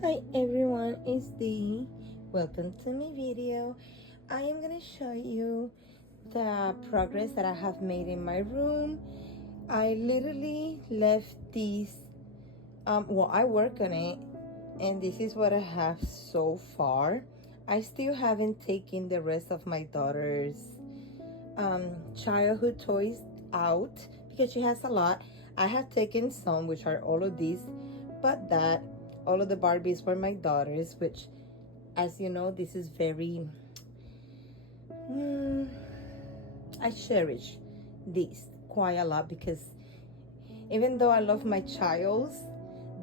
Hi everyone, it's Dee. Welcome to my video. I am gonna show you the progress that I have made in my room. I literally left these, I work on it, and this is what I have so far. I still haven't taken the rest of my daughter's childhood toys out because she has a lot. I have taken some, which are all of these, but that all of the Barbies were my daughter's, which, as you know, this is very I cherish these quite a lot because even though I love my childs,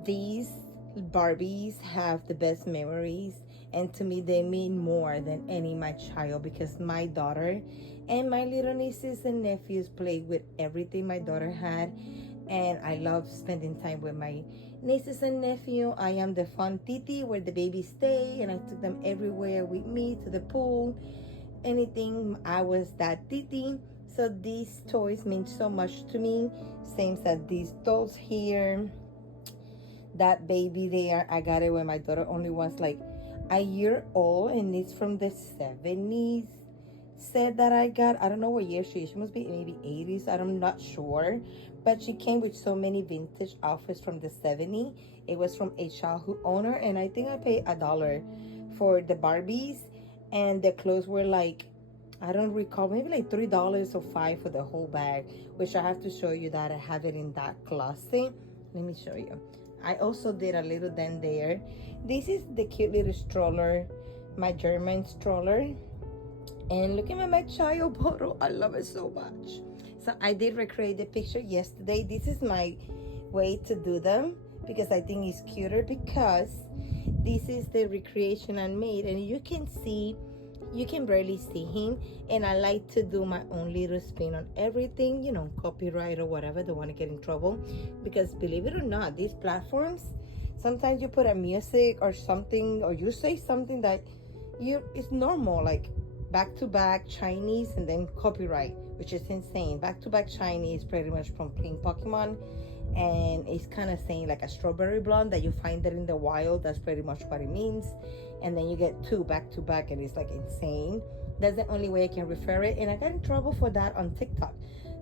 these Barbies have the best memories, and to me they mean more than any my child, because my daughter and my little nieces and nephews played with everything my daughter had, and I love spending time with my nieces and nephew. I am the fun titi where the babies stay, and I took them everywhere with me, to the pool, anything. I was that titi. So these toys mean so much to me. Same as these dolls here, that baby there. I got it when my daughter only was like a year old, and it's from the 70s set that I got. I don't know what year she is. She must be maybe 80s. I'm not sure. But she came with so many vintage outfits from the 70s. It was from a childhood owner, and I think I paid $1 for the Barbies, and the clothes were like, I don't recall, maybe like $3 or $5 for the whole bag, which I have to show you that I have it in that closet. Let me show you. I also did a little den there. This is the cute little stroller, my German stroller. And look at my child bottle. I love it so much. So I did recreate the picture yesterday. This is my way to do them because I think it's cuter, because this is the recreation I made, and you can see, you can barely see him, and I like to do my own little spin on everything, copyright or whatever, don't want to get in trouble, because believe it or not, these platforms, sometimes you put a music or something, or you say something that it's normal, like back to back Chinese and then copyright, which is insane. Back to back Chinese, pretty much from playing Pokemon, and it's kind of saying like a strawberry blonde that you find it in the wild. That's pretty much what it means. And then you get two back to back, and it's like insane. That's the only way I can refer it, and I got in trouble for that on TikTok.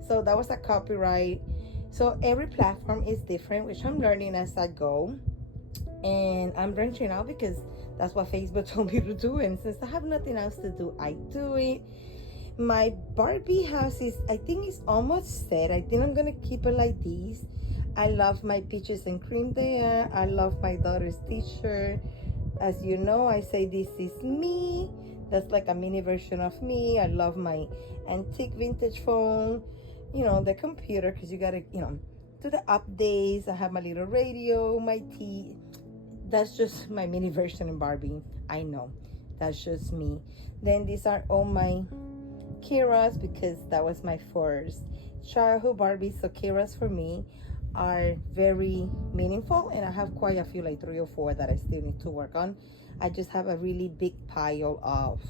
So that was a copyright. So every platform is different, which I'm learning as I go, and I'm branching out because that's what Facebook told me to do, and since I have nothing else to do, I do it. My Barbie house is, I think it's almost set. I think I'm gonna keep it like this. I love my peaches and cream there. I love my daughter's t-shirt. As you know, I say this is me. That's like a mini version of me. I love my antique vintage phone, the computer, because you gotta, do the updates. I have my little radio, my tea. That's just my mini version in Barbie. I know, that's just me. Then these are all my Kira's, because that was my first childhood Barbie. So Kira's for me are very meaningful, and I have quite a few, like 3 or 4 that I still need to work on. I just have a really big pile of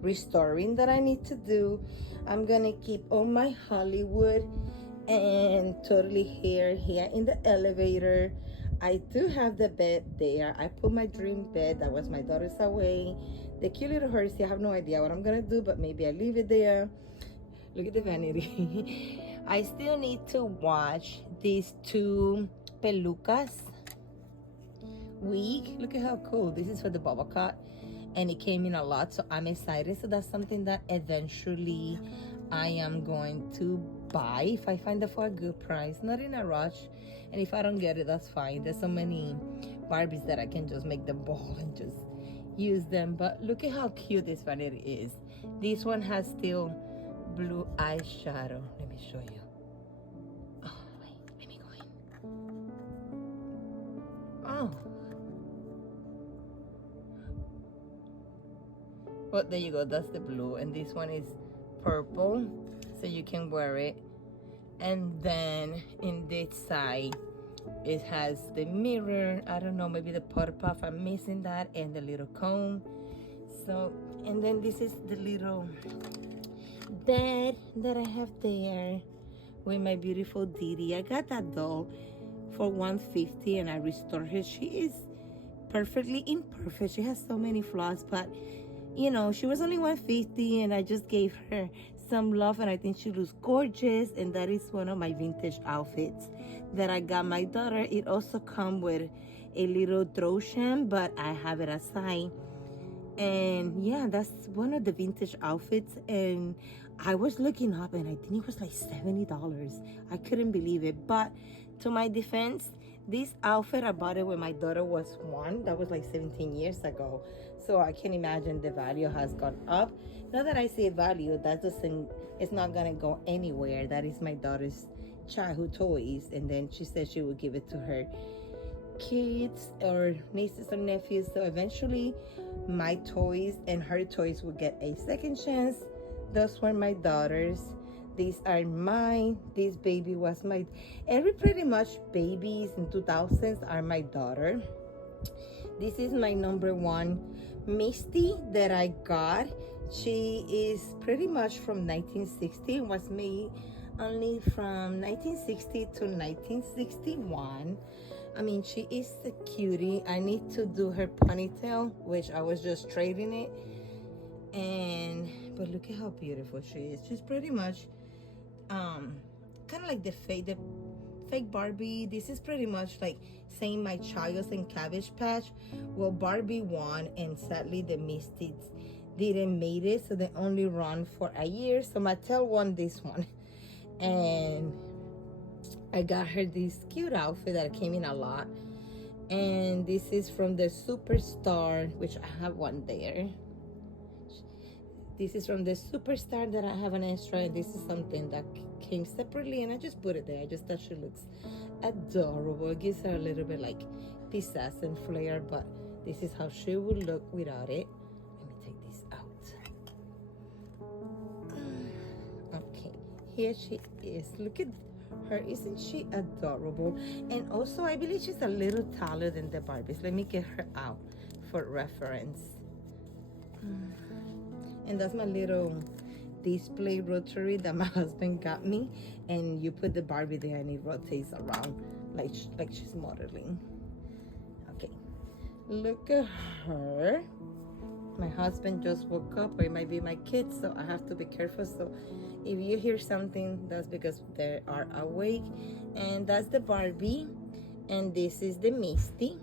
restoring that I need to do. I'm gonna keep all my Hollywood and totally here in the elevator. I do have the bed there. I put my dream bed that was my daughter's away. The cute little Hersey, I have no idea what I'm gonna do, but maybe I leave it there. Look at the vanity. I still need to watch these two pelucas wig. Look at how cool. This is for the bubble cut, and it came in a lot, so I'm excited. So that's something that eventually I am going to buy if I find it for a good price, not in a rush. And if I don't get it, that's fine. There's so many Barbies that I can just make them ball and just use them. But look at how cute this vanity is. This one has still blue eyeshadow. Let me show you. Oh, wait, let me go in. Oh, well, there you go. That's the blue, and this one is purple, so you can wear it. And then in this side, it has the mirror. I don't know, maybe the putter puff, I'm missing that, and the little comb. So, and then this is the little bed that I have there with my beautiful Didi. I got that doll for $150, and I restored her. She is perfectly imperfect. She has so many flaws, but you know, she was only 150 and I just gave her some love and I think she looks gorgeous. And that is one of my vintage outfits that I got my daughter. It also come with a little Droshan, but I have it aside. And yeah, that's one of the vintage outfits. And I was looking up and I think it was like $70. I couldn't believe it. But to my defense, this outfit, I bought it when my daughter was 1. That was like 17 years ago. So I can imagine the value has gone up. Now that I say value, that doesn't, it's not gonna go anywhere. That is my daughter's childhood toys. And then she said she would give it to her kids or nieces or nephews. So eventually my toys and her toys will get a second chance. Those were my daughters. These are mine. This baby was my, every pretty much babies in 2000s are my daughter. This is my number 1 Misty that I got. She is pretty much from 1960 and was made only from 1960 to 1961. I mean, she is a cutie. I need to do her ponytail, which I was just straightening it. But look at how beautiful she is. She's pretty much kind of like the fake Barbie. This is pretty much like saying my Child's and Cabbage Patch. Well, Barbie won, and sadly the Misties didn't made it, so they only run for a year. So Mattel won this one, and I got her this cute outfit that came in a lot. And this is from the Superstar, which I have one there. This is from the Superstar that I have an extra, and this is something that came separately, and I just put it there. I just thought she looks adorable. It gives her a little bit like pizzazz and flair, but this is how she would look without it. Let me take this out. Okay, here she is. Look at her. Isn't she adorable? And also, I believe she's a little taller than the Barbies. Let me get her out for reference. And that's my little display rotary that my husband got me, and you put the Barbie there and it rotates around like she's modeling. Okay, look at her. My husband just woke up, or it might be my kids, so I have to be careful. So if you hear something, that's because they are awake. And that's the Barbie, and this is the Misty.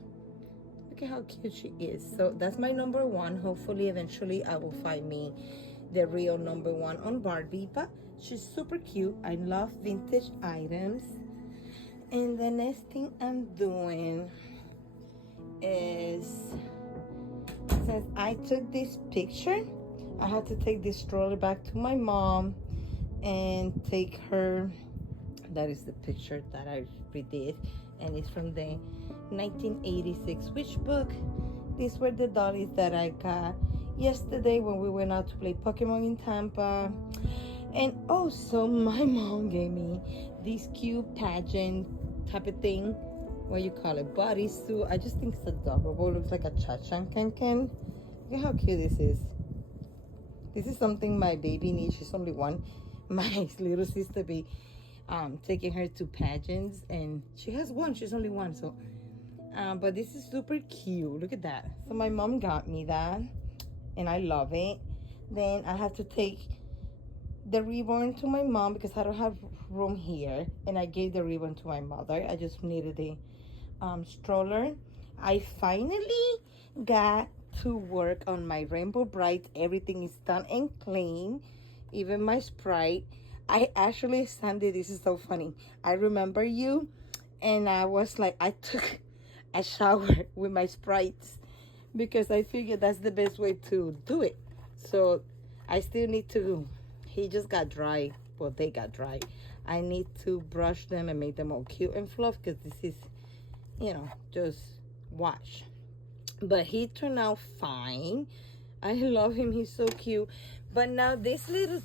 Look at how cute she is. So that's my number 1. Hopefully eventually I will find me the real number 1 on Barbie, but she's super cute. I love vintage items. And the next thing I'm doing is, since I took this picture, I had to take this stroller back to my mom and take her. That is the picture that I redid, and it's from the 1986 Witch book. These were the dollies that I got yesterday when we went out to play Pokemon in Tampa. And also my mom gave me this cute pageant type of thing, what you call it, bodysuit. I just think it's adorable. It looks like a cha-chan-can-can. Look at how cute this is. This is something my baby needs. She's only 1. My little sister be taking her to pageants, and she has 1. She's only 1. So but this is super cute. Look at that. So my mom got me that, and I love it. Then I have to take the ribbon to my mom because I don't have room here, and I gave the ribbon to my mother. I just needed the stroller. I finally got to work on my Rainbow Bright. Everything is done and clean, even my Sprite. I actually, Sandy, this is so funny. I remember you, and I was like, I took a shower with my Sprites because I figured that's the best way to do it. So I still need to, he just got dry. Well, they got dry. I need to brush them and make them all cute and fluff because this is, you know, just wash. But he turned out fine. I love him. He's so cute. But now this little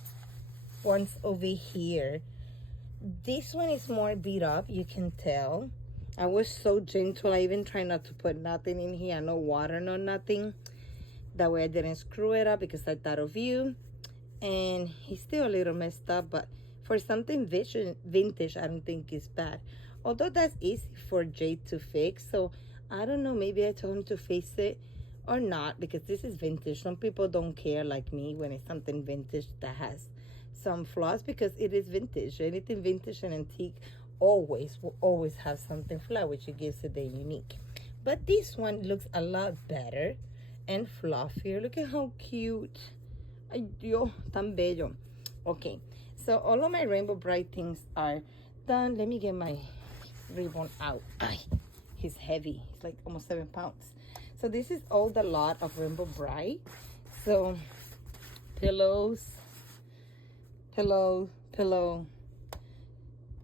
one's over here. This one is more beat up. You can tell. I was so gentle. I even tried not to put nothing in here. No water, no nothing. That way I didn't screw it up because I thought of you. And he's still a little messed up. But for something vintage, I don't think it's bad. Although that's easy for Jade to fix. So I don't know, maybe I told him to face it or not, because this is vintage. Some people don't care like me when it's something vintage that has some flaws, because it is vintage. Anything vintage and antique always will always have something flaw, which it gives it the unique. But this one looks a lot better and fluffier. Look at how cute. Ay, Dios, tan bello. Okay, so all of my Rainbow Bright things are done. Let me get my ribbon out. Ay, he's heavy. He's like almost 7 pounds. So this is all the lot of Rainbow Bright. So pillows, pillow,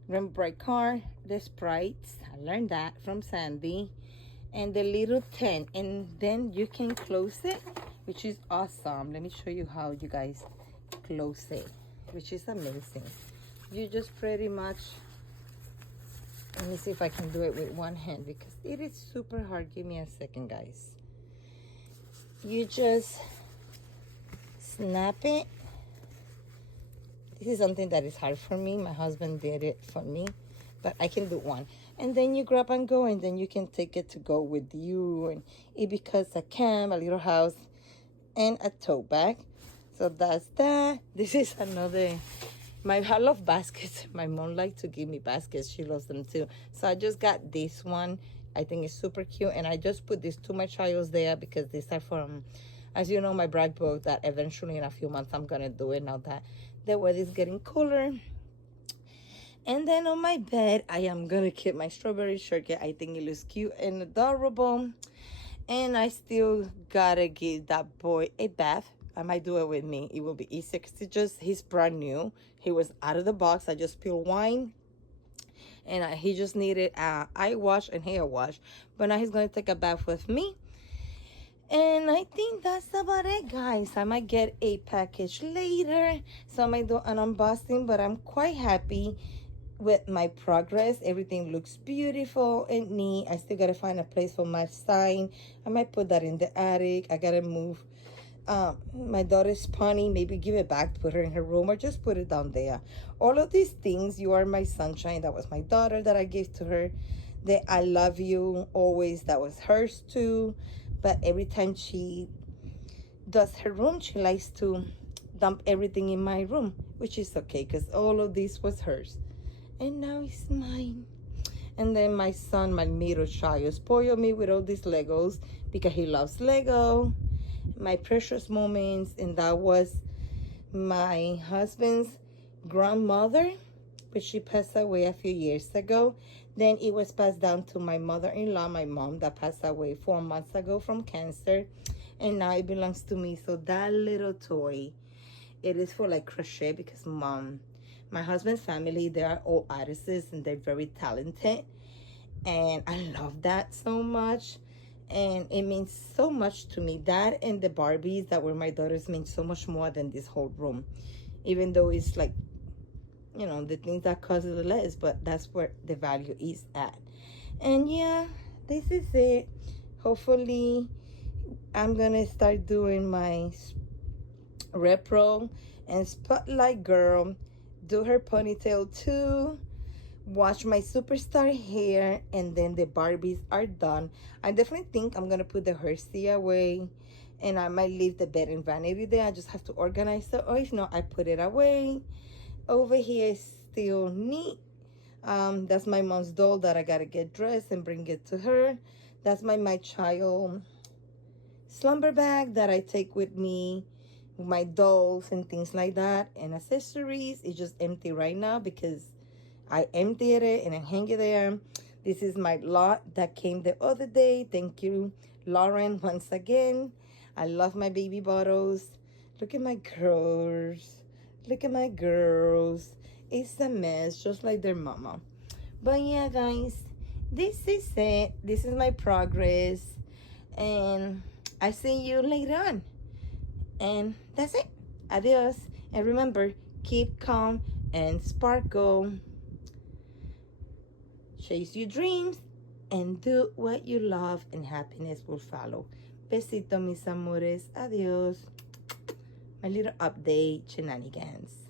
Rainbow Bright car, the sprites. I learned that from Sandy. And the little tent, and then you can close it, which is awesome. Let me show you how you guys close it, which is amazing. You just pretty much, let me see if I can do it with one hand, because it is super hard. Give me a second, guys. You just snap it. This is something that is hard for me. My husband did it for me, but I can do one. And then you grab and go, and then you can take it to go with you, and it becomes a camp, a little house, and a tote bag. So that's that. This is another, I love baskets. My mom likes to give me baskets. She loves them too. So I just got this one. I think it's super cute, and I just put these 2 my childs there, because these are from, as you know, my brag book that eventually in a few months I'm gonna do it, now that the weather's getting cooler. And then on my bed, I am gonna keep my strawberry shortcake. I think it looks cute and adorable. And I still gotta give that boy a bath. I might do it with me. It will be easier, because he's brand new. He was out of the box. I just spilled wine. And he just needed eye wash and hair wash. But now he's gonna take a bath with me. And I think that's about it, guys. I might get a package later, so I might do an unboxing, but I'm quite happy with my progress. Everything looks beautiful and neat. I still gotta find a place for my sign. I might put that in the attic. I gotta move my daughter's pony, maybe give it back, put her in her room, or just put it down there. All of these things, You Are My Sunshine, that was my daughter that I gave to her. The I Love You Always, that was hers too. But every time she does her room, she likes to dump everything in my room, which is okay, because all of this was hers. And now it's mine. And then my son, my middle child, spoiled me with all these Legos, because he loves Lego. My precious moments, and that was my husband's grandmother, but she passed away a few years ago. Then it was passed down to my mother-in-law, my mom, that passed away 4 months ago from cancer, and now it belongs to me. So that little toy, it is for like crochet, because my husband's family, they are all artists and they're very talented, and I love that so much. And it means so much to me. That and the Barbies that were my daughters mean so much more than this whole room, even though it's like, the things that cost the less, but that's where the value is at. And yeah, this is it. Hopefully I'm gonna start doing my repro and Spotlight Girl, do her ponytail too, watch my superstar hair, and then the Barbies are done. I definitely think I'm gonna put the Hersey away, and I might leave the bed and vanity there. I just have to organize it, or if not, I put it away. Over here is still neat. That's my mom's doll that I gotta get dressed and bring it to her. That's my child slumber bag that I take with me, my dolls and things like that, and accessories. It's just empty right now because I emptied it and I hang it there. This is my lot that came the other day. Thank you, Lauren, once again. I love my baby bottles. Look at my girls. Look at my girls. It's a mess, just like their mama. But yeah, guys, this is it. This is my progress. And I see you later on. And that's it. Adios. And remember, keep calm and sparkle. Chase your dreams and do what you love, and happiness will follow. Besito, mis amores. Adios. My little update shenanigans.